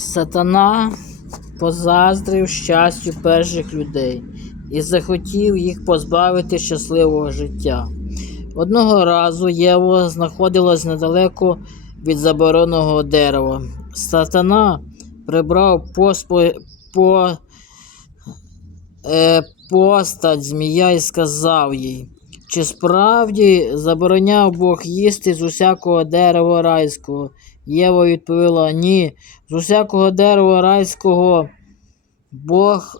Сатана позаздрив щастю перших людей і захотів їх позбавити щасливого життя. Одного разу Єва знаходилась недалеко від забороненого дерева. Сатана прибрав поспо... по... е, постать змія і сказав їй, чи справді забороняв Бог їсти з усякого дерева райського? Єва відповіла, ні, з усякого дерева райського Бог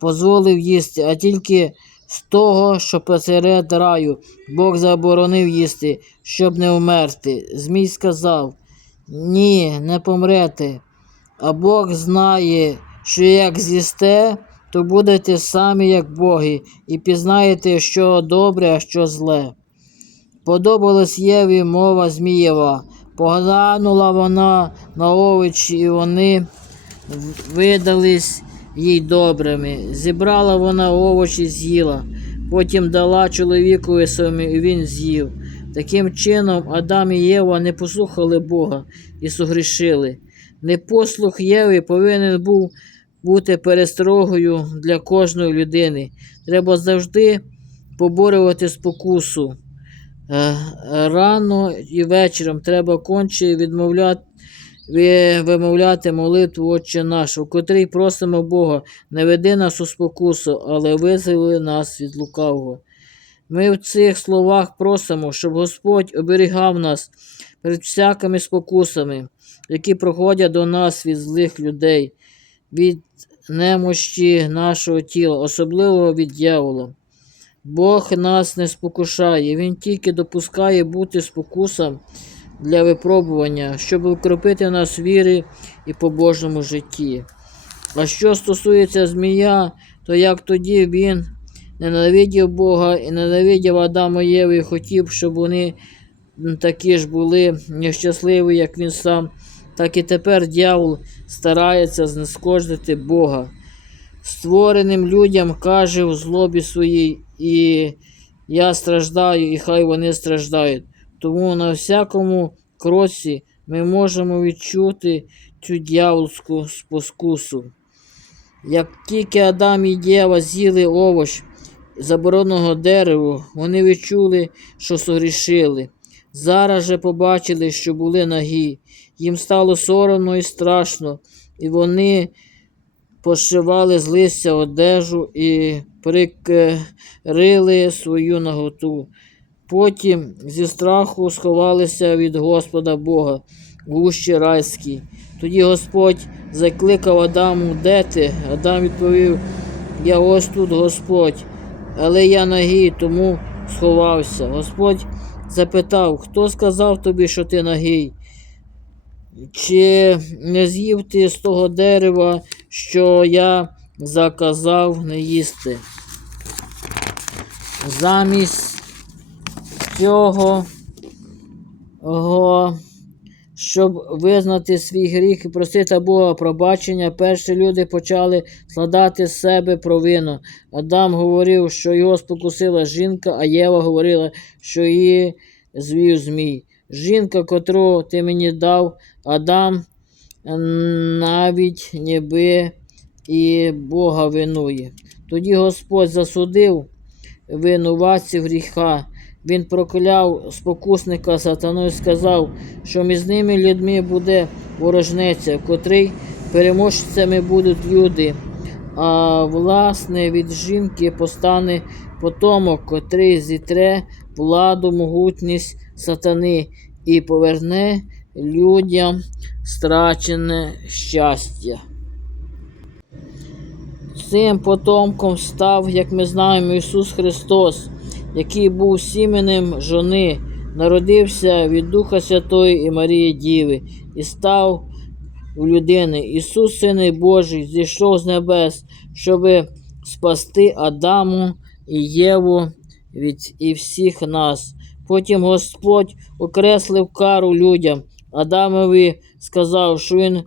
дозволив їсти, а тільки з того, що посеред раю Бог заборонив їсти, щоб не вмерти. Змій сказав, ні, не помрете. А Бог знає, що як з'їсте, то будете самі як боги, і пізнаєте, що добре, а що зле. Подобалась Єві мова Змієва. Поглянула вона на овочі, і вони видались їй добрими. Зібрала вона овочі, з'їла, потім дала чоловікові своєму, і він з'їв. Таким чином, Адам і Єва не послухали Бога і согрішили. Непослух Єви повинен був бути перестрогою для кожної людини. Треба завжди поборювати спокусу. Е, Рано і вечором треба конче відмовляти, вимовляти молитву Отче наш, у котрій просимо Бога, не веди нас у спокусу, але визволи нас від лукавого. Ми в цих словах просимо, щоб Господь оберігав нас перед всякими спокусами, які проходять до нас від злих людей, від немощі нашого тіла, особливо від дьявола. Бог нас не спокушає, Він тільки допускає бути спокусом для випробування, щоб укропити нас віри і побожному житті. А що стосується змія, то як тоді він ненавидів Бога і ненавидів Адама і Єву і хотів, щоб вони такі ж були нещасливі, як він сам, так і тепер дьявол старається знешкодити Бога створеним людям каже в злобі своїй, і я страждаю, і хай вони страждають. Тому на всякому кроці ми можемо відчути цю дьяволську споскусу. Як тільки Адам і Єва з'їли овоч забороненого дереву, вони відчули, що согрішили. Зараз же побачили, що були нагі. Їм стало соромно і страшно, і вони пошивали з листя одежу і прикрили свою наготу. Потім зі страху сховалися від Господа Бога гущі райській. Тоді Господь закликав Адаму, де ти? Адам відповів, я ось тут Господь, але я нагий, тому сховався. Господь запитав, хто сказав тобі, що ти нагий? Чи не з'їв ти з того дерева, що я заказав не їсти? Замість цього, го, щоб визнати свій гріх і просити Бога пробачення, перші люди почали складати з себе провину. Адам говорив, що його спокусила жінка, а Єва говорила, що її звів змій. Жінка, котру ти мені дав, Адам навіть ніби і Бога винує. Тоді Господь засудив винуватців гріха. Він прокляв спокусника сатану і сказав, що між ними людьми буде ворожниця, в котрій переможцями будуть люди. А власне від жінки постане потомок, котрий зітре владу, могутність сатани і поверне людям страчене щастя. Цим потомком став, як ми знаємо, Ісус Христос, який був сіменем жони, народився від Духа Святої і Марії Діви, і став у людини. Ісус, Син Божий, зійшов з небес, щоб спасти Адаму і Єву від і всіх нас. Потім Господь окреслив кару людям. Адамові сказав, що він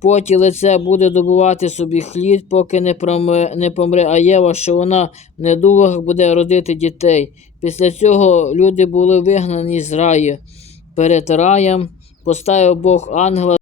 поті лице буде добувати собі хліб, поки не, промре, не помре, а Єва, що вона в недугах буде родити дітей. Після цього люди були вигнані з раю. Перед раєм поставив Бог ангела.